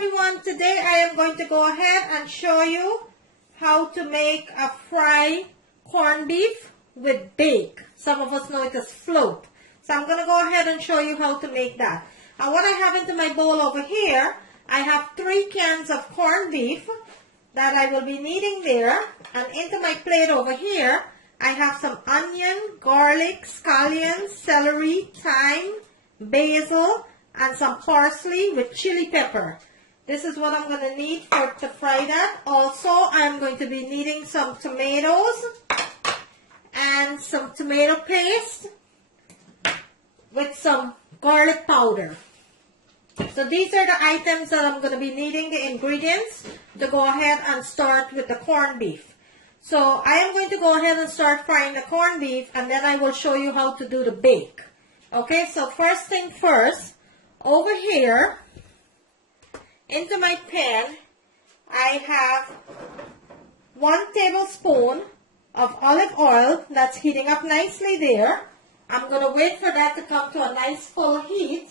everyone, today I am going to go ahead and show you how to make a fried corned beef with bake. Some of us know it as float. So I'm going to go ahead and show you how to make that. And what I have into my bowl over here, I have 3 cans of corned beef that I will be needing there. And into my plate over here, I have some onion, garlic, scallions, celery, thyme, basil, and some parsley with chili pepper. This is what I'm going to need to fry that. Also, I'm going to be needing some tomatoes and some tomato paste with some garlic powder. So these are the items that I'm going to be needing, the ingredients, to go ahead and start with the corned beef. So I am going to go ahead and start frying the corned beef, and then I will show you how to do the bake. Okay, so first thing first, over here, into my pan, I have 1 tablespoon of olive oil that's heating up nicely there. I'm going to wait for that to come to a nice full heat,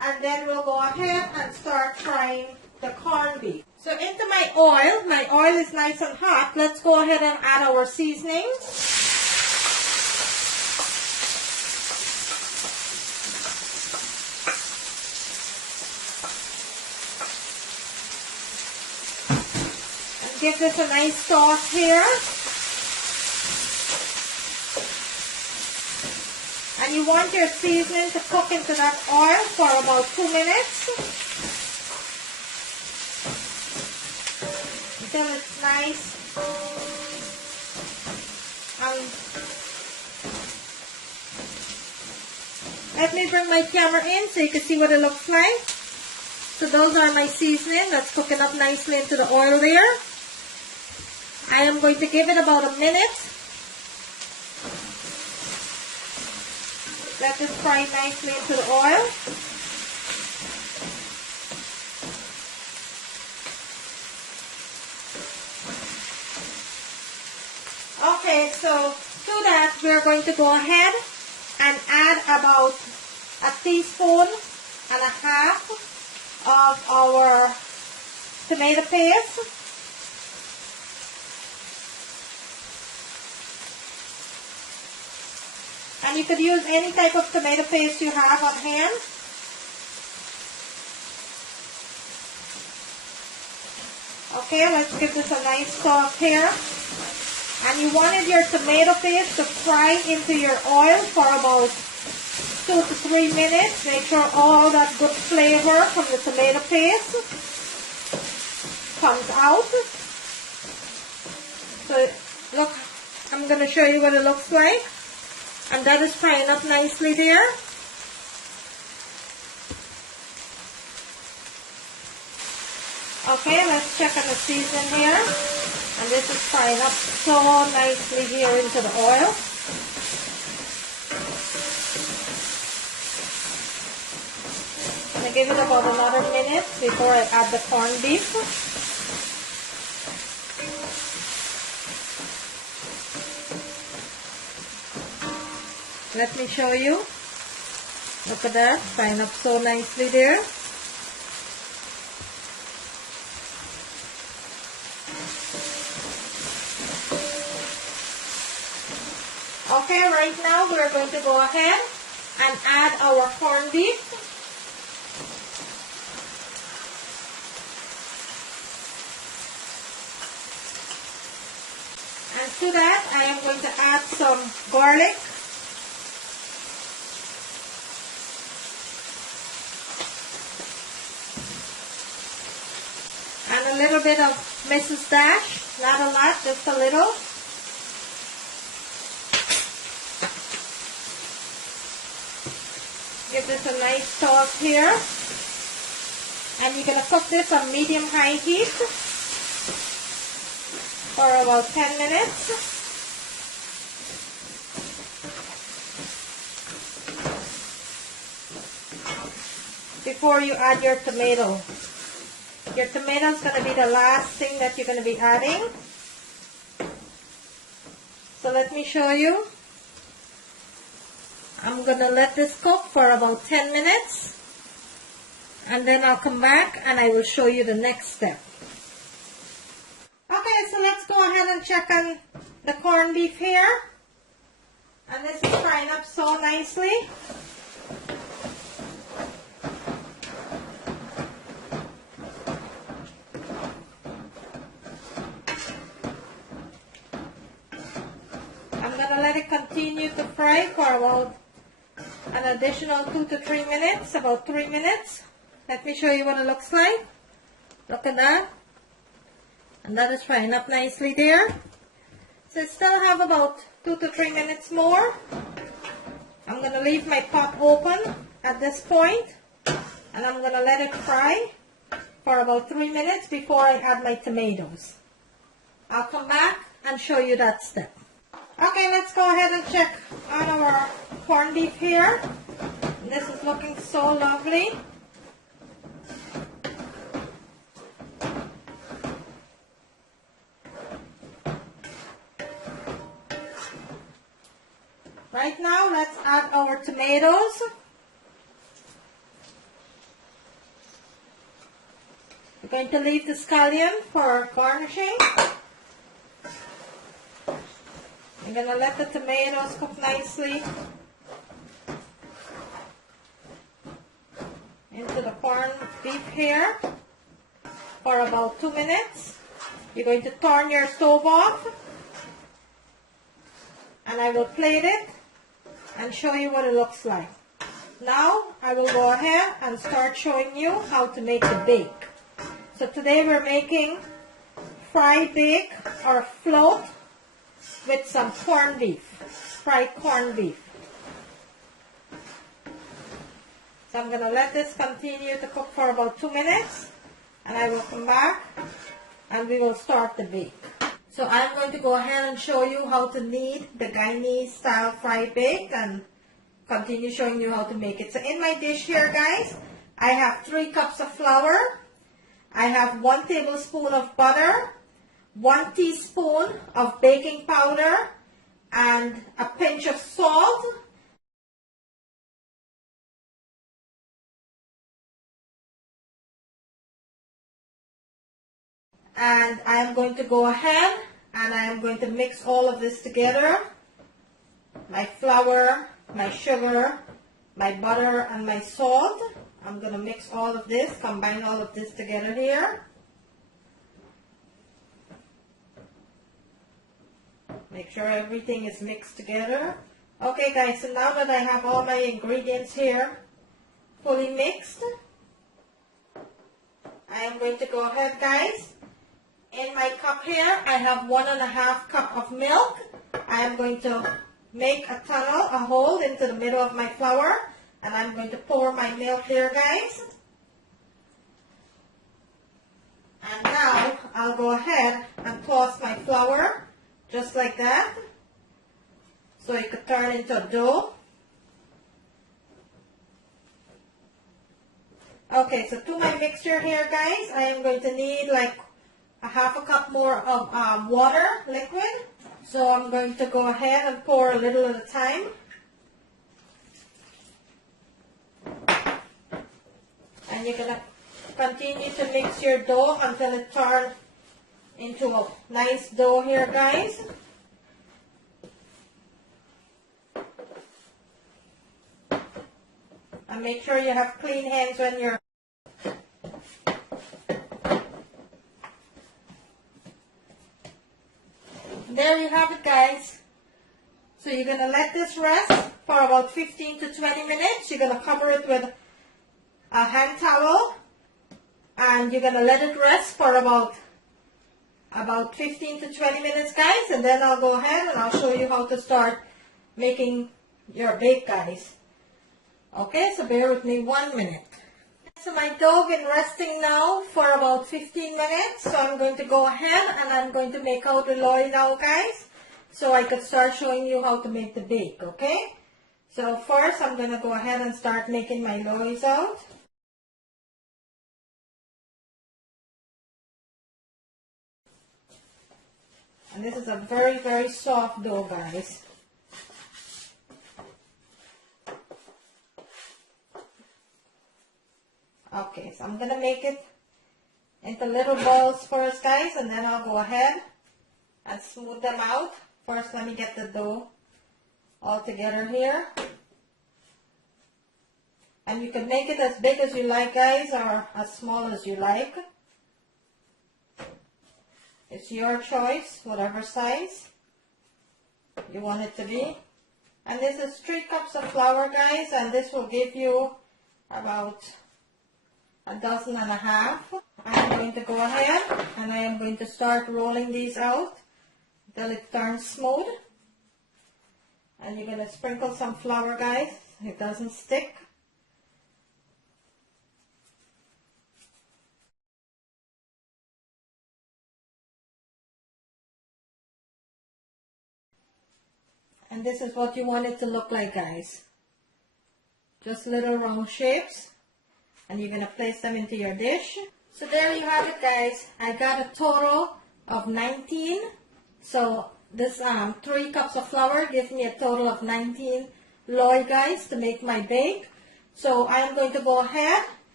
and then we'll go ahead and start frying the corned beef. So into my oil is nice and hot. Let's go ahead and add our seasonings. Give this a nice sauce here. And you want your seasoning to cook into that oil for about 2 minutes. Until it's nice. Let me bring my camera in so you can see what it looks like. So those are my seasoning that's cooking up nicely into the oil there. I am going to give it about a minute. Let this fry nicely into the oil. Okay, so to that we're going to go ahead and add about a teaspoon and a half of our tomato paste. And you could use any type of tomato paste you have on hand. Okay, let's give this a nice sauce here. And you wanted your tomato paste to fry into your oil for about 2 to 3 minutes. Make sure all that good flavor from the tomato paste comes out. So look, I'm going to show you what it looks like. And that is frying up nicely there. Okay, let's check on the season here. And this is frying up so nicely here into the oil. I'm going to give it about another minute before I add the corned beef. Let me show you. Look at that, frying up so nicely there. Okay, right now we're going to go ahead and add our corned beef. And to that, I am going to add some garlic. And a little bit of Mrs. Dash, not a lot, just a little. Give this a nice sauce here. And you're going to cook this on medium-high heat for about 10 minutes. Before you add your tomato. Your tomato is going to be the last thing that you're going to be adding. So let me show you. I'm going to let this cook for about 10 minutes. and then I'll come back and I will show you the next step. Okay, so let's go ahead and check on the corned beef here. And this is frying up so nicely. I'm going to let it continue to fry for about an additional 2 to 3 minutes, about 3 minutes. Let me show you what it looks like. Look at that. And that is frying up nicely there. So I still have about 2 to 3 minutes more. I'm going to leave my pot open at this point, and I'm going to let it fry for about 3 minutes before I add my tomatoes. I'll come back and show you that step. Okay, let's go ahead and check on our corned beef here. This is looking so lovely. Right now, let's add our tomatoes. We're going to leave the scallion for garnishing. I'm going to let the tomatoes cook nicely into the corned beef here for about 2 minutes. You're going to turn your stove off, and I will plate it and show you what it looks like. Now I will go ahead and start showing you how to make the bake. So today we're making fried bake or float with some corned beef, fried corned beef. So I'm going to let this continue to cook for about 2 minutes, and I will come back and we will start the bake. So I'm going to go ahead and show you how to knead the Guyanese style fried bake and continue showing you how to make it. So in my dish here, guys, I have 3 cups of flour. I have 1 tablespoon of butter, 1 teaspoon of baking powder, and a pinch of salt. And I am going to go ahead and I am going to mix all of this together. My flour, my sugar, my butter, and my salt. I'm going to mix all of this, combine all of this together here. Make sure everything is mixed together. Okay guys, so now that I have all my ingredients here fully mixed, I am going to go ahead, guys. In my cup here, I have 1.5 cup of milk. I am going to make a tunnel, a hole into the middle of my flour, and I'm going to pour my milk there, guys. And now I'll go ahead and toss my flour just like that, so it could turn into a dough. Okay, so to my mixture here, guys, I am going to need like 1/2 cup more of water, liquid. So I'm going to go ahead and pour a little at a time. And you're going to continue to mix your dough until it turns into a nice dough here, guys. And make sure you have clean hands when you're... There you have it, guys. So you're going to let this rest for about 15 to 20 minutes. You're going to cover it with a hand towel, and you're going to let it rest for about 15 to 20 minutes, guys, and then I'll go ahead and I'll show you how to start making your bake, guys. Okay, so bear with me 1 minute. So my dough been resting now for about 15 minutes, so I'm going to go ahead and I'm going to make out the loy now, guys, so I could start showing you how to make the bake, okay? So first I'm going to go ahead and start making my loaves out. And this is a very, very soft dough, guys. Okay, so I'm gonna make it into little balls first, guys, and then I'll go ahead and smooth them out. First, let me get the dough all together here. And you can make it as big as you like, guys, or as small as you like. It's your choice, whatever size you want it to be. And this is 3 cups of flour, guys, and this will give you about 1.5 dozen. I'm going to go ahead and I am going to start rolling these out until it turns smooth. And you're going to sprinkle some flour, guys, so it doesn't stick. And this is what you want it to look like, guys. Just little round shapes. And you're going to place them into your dish. So there you have it, guys. I got a total of 19. So this 3 cups of flour gives me a total of 19 loy, guys, to make my bake. So I'm going to go ahead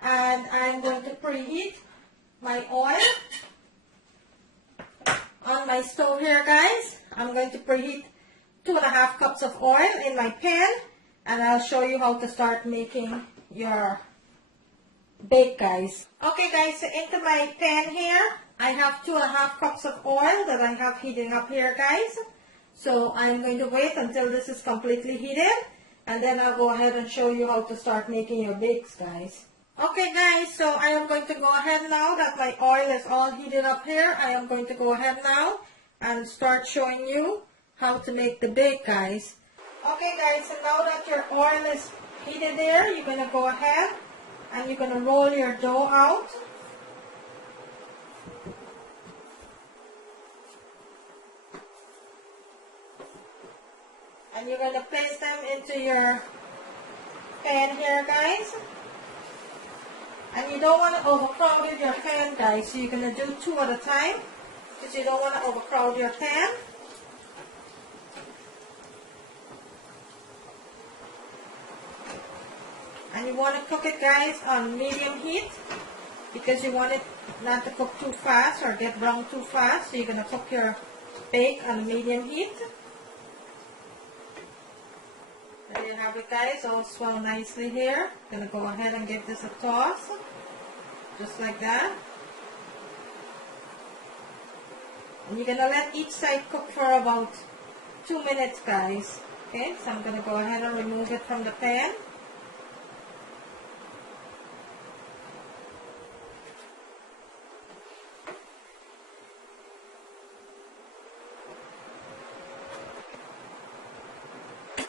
and I'm going to preheat my oil on my stove here, guys. I'm going to preheat 2.5 cups of oil in my pan, and I'll show you how to start making your bake, guys. Okay, guys, so into my pan here, I have 2.5 cups of oil that I have heating up here, guys. So I'm going to wait until this is completely heated, and then I'll go ahead and show you how to start making your bakes, guys. Okay, guys, so I am going to go ahead now that my oil is all heated up here. I am going to go ahead now and start showing you how to make the bake, guys. Okay, guys, so now that your oil is heated there, you're going to go ahead and you're going to roll your dough out. And you're going to place them into your pan here, guys. And you don't want to overcrowd your pan, guys, so you're going to do 2 at a time because you don't want to overcrowd your pan. And you want to cook it, guys, on medium heat because you want it not to cook too fast or get brown too fast. So you're going to cook your bake on medium heat. There you have it, guys, all swell nicely here. Going to go ahead and give this a toss, just like that. And you're going to let each side cook for about 2 minutes, guys. Okay, so I'm going to go ahead and remove it from the pan.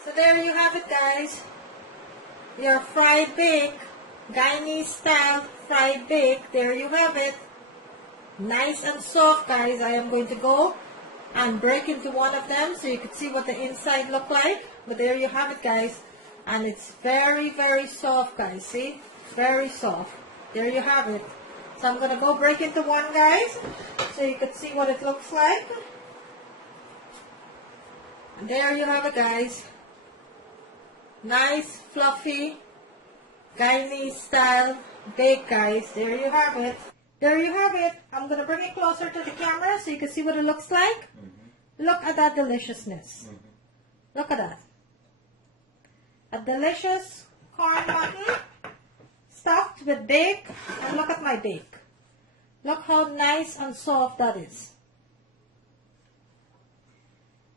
So there you have it, guys. Your fried bake, Guyanese style fried bake. There you have it. Nice and soft, guys. I am going to go and break into one of them so you can see what the inside look like. But there you have it, guys. And it's very, very soft, guys. See? Very soft. There you have it. So I'm going to go break into one, guys, so you can see what it looks like. And there you have it, guys. Nice, fluffy, Guyanese style bake, guys. There you have it. There you have it. I'm going to bring it closer to the camera so you can see what it looks like. Look at that deliciousness. Look at that. A delicious corn mutton stuffed with bake. And look at my bake. Look how nice and soft that is.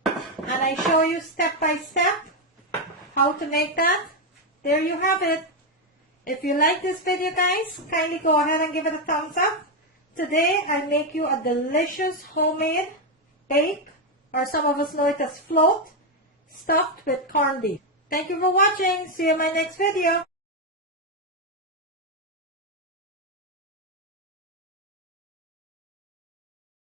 And I show you step by step how to make that. There you have it. If you like this video, guys, kindly go ahead and give it a thumbs up. Today I make you a delicious homemade bake, or some of us know it as float, stuffed with corned beef. Thank you for watching. See you in my next video.